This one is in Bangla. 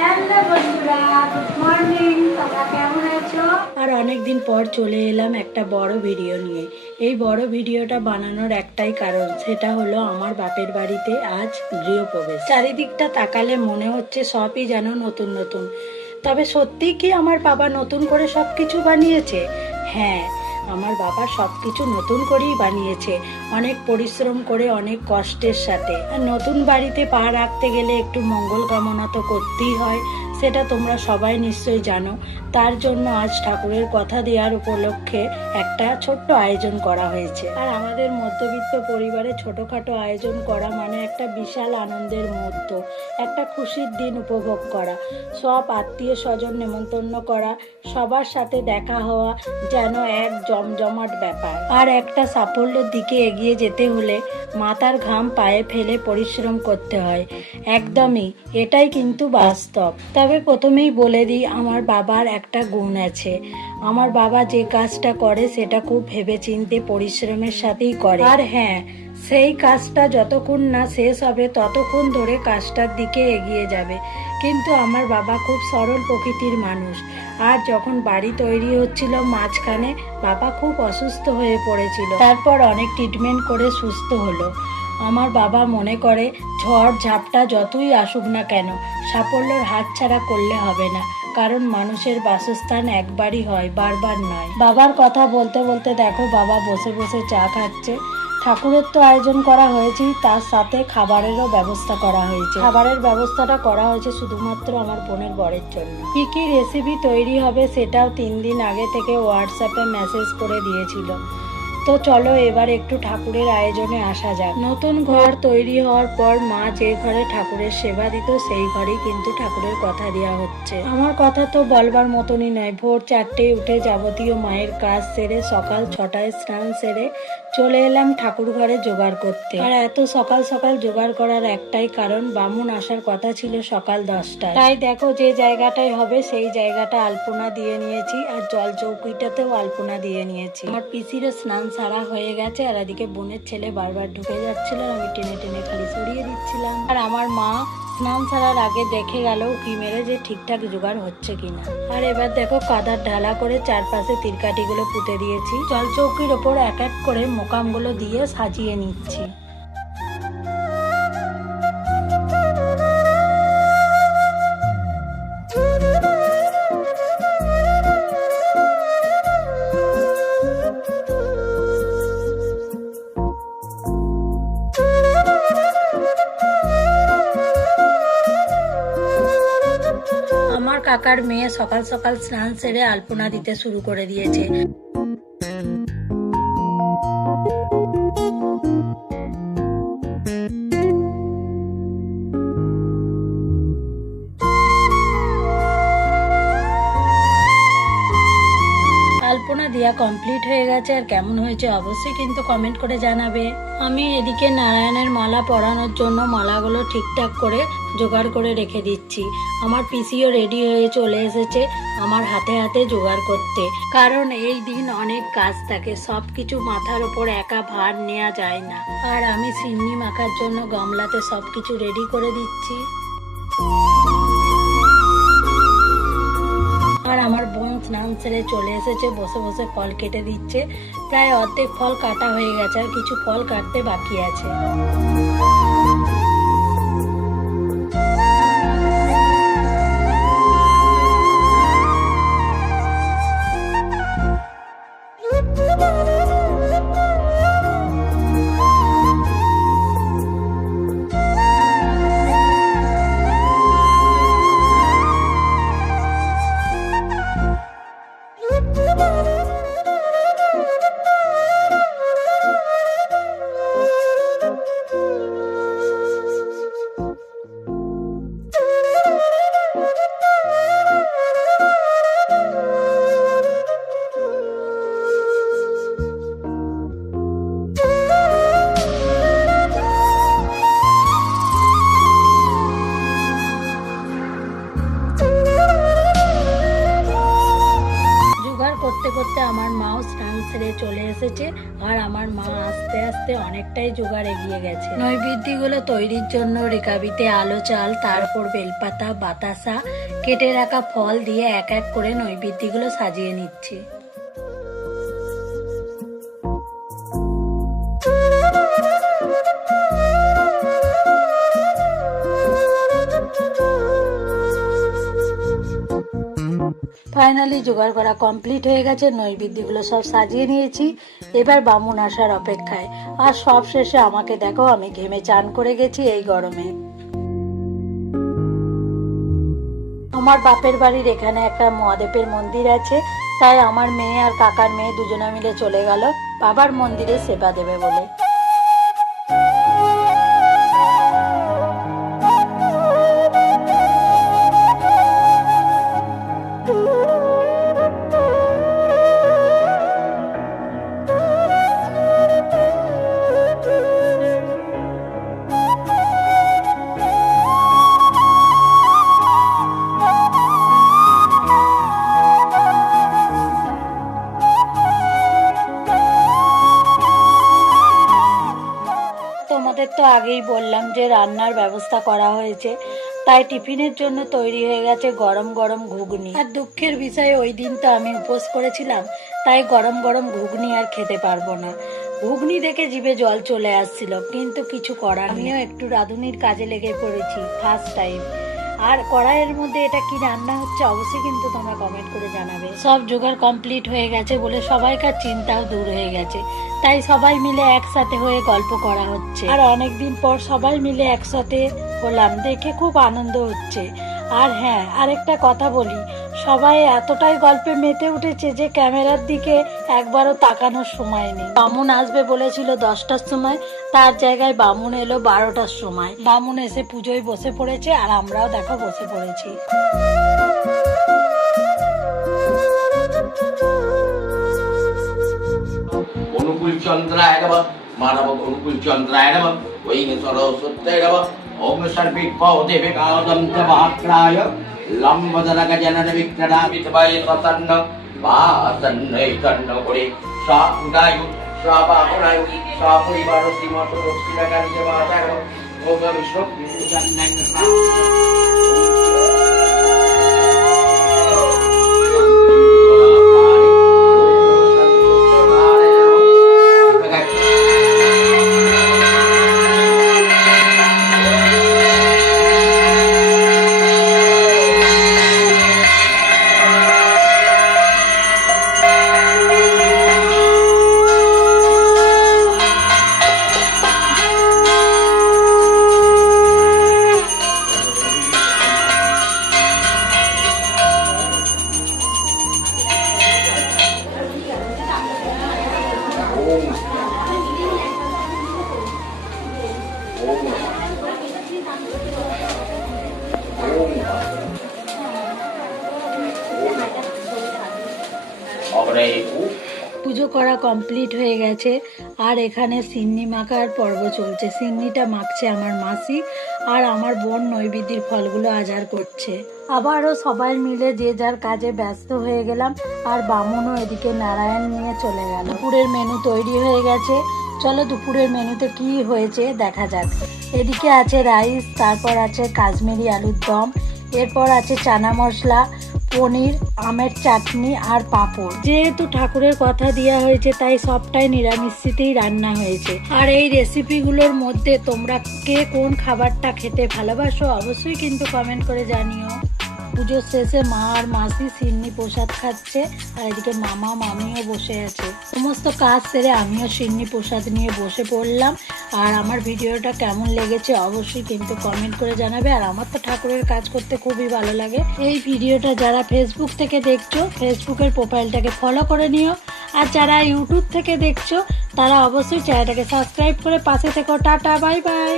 হ্যালো বন্ধুরা, গুড মর্নিং। তোমরা কেমন আছো? আর অনেকদিন পর চলে এলাম একটা বড় ভিডিও নিয়ে। এই বড় ভিডিওটা বানানোর একটাই কারণ, সেটা হলো আমার বাপের বাড়িতে আজ গৃহপ্রবেশ। চারিদিকটা তাকালে মনে হচ্ছে সবই যেন নতুন নতুন। তবে সত্যি কি আমার বাবা নতুন করে সব কিছু বানিয়েছে? হ্যাঁ, আমার বাবা সব কিছু নতুন করেই বানিয়েছে, অনেক পরিশ্রম করে, অনেক কষ্টের সাথে। আর নতুন বাড়িতে পা রাখতে গেলে একটু মঙ্গল কামনা তো করতেই হয়, সেটা তোমরা সবাই নিশ্চয়ই জানো। তার জন্য আজ ঠাকুরের কথা দেওয়ার উপলক্ষে একটা ছোট্ট আয়োজন করা হয়েছে। আর আমাদের মধ্যবিত্ত পরিবারে ছোটখাটো আয়োজন করা মানে একটা বিশাল আনন্দের মুহূর্ত, একটা খুশির দিন উপভোগ করা, সব আত্মীয় স্বজন নেমন্তন্ন করা, সবার সাথে দেখা হওয়া, যেন এক জমজমাট ব্যাপার। আর একটা সাফল্যের দিকে এগিয়ে যেতে হলে মাথার ঘাম পায়ে ফেলে পরিশ্রম করতে হয়, একদমই, এটাই কিন্তু বাস্তব। তবে প্রথমেই বলে দিই, আমার বাবার একটা গুণ আছে। আমার বাবা যে কাজটা করে সেটা খুব ভেবেচিন্তে পরিশ্রমের সাথেই করে। আর হ্যাঁ, সেই কাজটা যতক্ষণ না শেষ হবে ততক্ষণ ধরে কাজটার দিকে এগিয়ে যাবে। কিন্তু আমার বাবা খুব সরল প্রকৃতির মানুষ। আর যখন বাড়ি তৈরি হচ্ছিল মাঝখানে বাবা খুব অসুস্থ হয়ে পড়েছিল, তারপর অনেক ট্রিটমেন্ট করে সুস্থ হলো। আমার বাবা মনে করে ঝড় ঝাপটা যতই আসুক না কেন, সাফল্যের হাতছাড়া করলে হবে না, কারণ মানুষের বাসস্থান একবারই হয়, বারবার নয়। বাবার কথা বলতে বলতে দেখো বাবা বসে বসে চা খাচ্ছে। ঠাকুরের তো আয়োজন করা হয়েছে, তার সাথে খাবারেরও ব্যবস্থা করা হয়েছে। খাবারের ব্যবস্থাটা করা হয়েছে শুধুমাত্র আমার বোনের বরের জন্য। কি কি রেসিপি তৈরি হবে সেটাও 3 দিন আগে থেকে হোয়াটসঅ্যাপে মেসেজ করে দিয়েছিল। তো চলো এবার একটু ঠাকুরের আয়োজনে আসা যাক। নতুন ঘর তৈরি হওয়ার পর মা যে ঘরে ঠাকুরের সেবা দিত সেই ঘরেই কিন্তু ঠাকুরের কথা দেওয়া হচ্ছে। আমার কথা তো বলবার মতনই নয়। ভোর 4টায় উঠে যাবতীয় মায়ের কাজ সেরে সকাল 6টায় স্নান সেরে চলে এলাম ঠাকুর ঘরে জোগাড় করতে। আর এত সকাল সকাল জোগাড় করার একটাই কারণ, বামুন আসার কথা ছিল সকাল 10টায়। তাই দেখো যে জায়গাটায় হবে সেই জায়গাটা আলপনা দিয়ে নিয়েছি, আর জল চৌকিটাতেও আলপনা দিয়ে নিয়েছি। আমার পিসিরও স্নান সারা হয়ে গেছে, আর এদিকে বোনের ছেলে বারবার ঢুকে যাচ্ছিল, আমি টেনে টেনে খালি সরিয়ে দিচ্ছিলাম। আর আমার মা স্নান ছাড়ার আগে দেখে গেল উকি মেরে যে ঠিকঠাক জোগাড় হচ্ছে কিনা। আর এবার দেখো কাদার ঢালা করে চারপাশে তিরকাটিগুলো পুঁতে দিয়েছি। জল চৌকির ওপর এক এক করে মোকামগুলো দিয়ে সাজিয়ে নিচ্ছি। আমার কাকার মেয়ে সকাল সকাল স্নান সেরে আলপনা দিতে শুরু করে দিয়েছে। আলপনা দেওয়া কমপ্লিট হয়ে গেছে, আর কেমন হয়েছে অবশ্যই কিন্তু কমেন্ট করে জানাবে। আমি এদিকে নারায়ণের মালা পরানোর জন্য মালাগুলো ঠিকঠাক করে জোগাড় করে রেখে দিচ্ছি। আমার পিসিও রেডি হয়ে চলে এসেছে আমার হাতে হাতে জোগাড় করতে, কারণ এই দিন অনেক কাজ থাকে, সব কিছু মাথার ওপর একা ভার নেওয়া যায় না। আর আমি সিন্নি মাখার জন্য গামলাতে সব কিছু রেডি করে দিচ্ছি। আর আমার বোন স্নান সেরে চলে এসেছে, বসে বসে ফল কেটে দিচ্ছে। প্রায় অর্ধেক ফল কাটা হয়ে গেছে, আর কিছু ফল কাটতে বাকি আছে। মুহূর্তে আমার মাও স্নান সেরে চলে এসেছে, আর আমার মা আস্তে আস্তে অনেকটাই জোগাড় এগিয়ে গেছে। নৈবেদ্যগুলো তৈরির জন্য রেকাবিতে আলো চাল, তারপর বেলপাতা, বাতাসা, কেটে রাখা ফল দিয়ে এক এক করে নৈবেদ্যগুলো সাজিয়ে নিচ্ছি। ফাইনালি জোগাড় করা কমপ্লিট হয়ে গেছে, নৈবেদ্যগুলো সব সাজিয়ে নিয়েছি। এবার বামুন আসার অপেক্ষায়। আর সব শেষে আমাকে দেখো, আমি ঘেমে চান করে গেছি এই গরমে। আমার বাপের বাড়ির এখানে একটা মহাদেবের মন্দির আছে, তাই আমার মেয়ে আর কাকার মেয়ে দুজনে মিলে চলে গেল বাবার মন্দিরে সেবা দেবে বলে। তোমাদের তো আগেই বললাম যে রান্নার ব্যবস্থা করা হয়েছে, তাই টিফিনের জন্য তৈরি হয়ে গেছে গরম গরম ঘুগনি। আর দুঃখের বিষয় ওই দিন তো আমি উপোস করেছিলাম, তাই গরম গরম ঘুগনি আর খেতে পারবো না। ঘুগনি দেখে জিভে জল চলে আসছিল, কিন্তু কিছু করার নেই। আমিও একটু রাঁধুনির কাজে লেগে পড়েছি ফার্স্ট টাইম। আর কড়াইয়ের মধ্যে এটা কি রান্না হচ্ছে অবশ্যই কিন্তু তোমরা কমেন্ট করে জানাবে। সব জোগাড় কমপ্লিট হয়ে গেছে বলে সবাইকার চিন্তাও দূর হয়ে গেছে, তাই সবাই মিলে একসাথে হয়ে গল্প করা হচ্ছে। আর অনেকদিন পর সবাই মিলে একসাথে হলাম, দেখে খুব আনন্দ হচ্ছে। আর হ্যাঁ, আরেকটা কথা বলি, সবাই এতটাই গল্পে মেতে উঠেছে যে ক্যামেরার দিকে একবারও তাকানোর সময় নেই। বামুন আসবে বলেছিল 10টার সময়, তার জায়গায় বামুন এলো 12টার সময়। বামুন এসে পুজোয় বসে পড়েছে, আর আমরাও দেখো বসে পড়েছি। অনুকূল চন্দ্রায় নমঃ, মানব অনুকূল চন্দ্রায় নমঃ, ওং সরস্বত্যায় নমঃ, ওং সর্বিভ্যো দেবিকাদম চ মহাত্রায় লম্বদরগ জনন বিক্রডা বিধবায় তন্ন বাসন্নৈ তন্ন করে সাউদায়ু সাবাহনায়ু সাপরিবার শ্রীমত রক্ষিণাকারী মাতার ওম বিষ্ণু চন্নং পুজো করা কমপ্লিট হয়ে গেছে, আর এখানে সিন্নি মাখার পর্ব চলছে। সিন্নিটা মাখছে আমার মাসি, আর আমার বোন নৈবেদ্যের ফলগুলো আজার করছে। আবারও সবাই মিলে যে যার কাজে ব্যস্ত হয়ে গেলাম, আর বামুনও এদিকে নারায়ণ নিয়ে চলে গেল। দুপুরের মেনু তৈরি হয়ে গেছে, চলো দুপুরের মেনুতে কি হয়েছে দেখা যাক। এদিকে আছে রাইস, তারপর আছে কাশ্মীরি আলুর দম, এরপর আছে চানা মশলা, পনির, আমের চাটনি আর পাঁপড়। যেহেতু ঠাকুরের কথা দেওয়া হয়েছে, তাই সবটাই নিরামিষিতেই রান্না হয়েছে। আর এই রেসিপিগুলোর মধ্যে তোমরা কে কোন খাবারটা খেতে ভালোবাসো অবশ্যই কিন্তু কমেন্ট করে জানিও। পুজোর শেষে মা আর মাসি সিন্নি প্রসাদ খাচ্ছে, আর এদিকে মামা মামিও বসে আছে। সমস্ত কাজ সেরে আমিও সিন্নি প্রসাদ নিয়ে বসে পড়লাম। আর আমার ভিডিওটা কেমন লেগেছে অবশ্যই কিন্তু কমেন্ট করে জানাবে। আর আমার তো ঠাকুরের কাজ করতে খুবই ভালো লাগে। এই ভিডিওটা যারা ফেসবুক থেকে দেখছো, ফেসবুকের প্রোফাইলটাকে ফলো করে নিও। আর যারা ইউটিউব থেকে দেখছো, তারা অবশ্যই চ্যানেলটাকে সাবস্ক্রাইব করে পাশে থেকো। Tata, bye bye.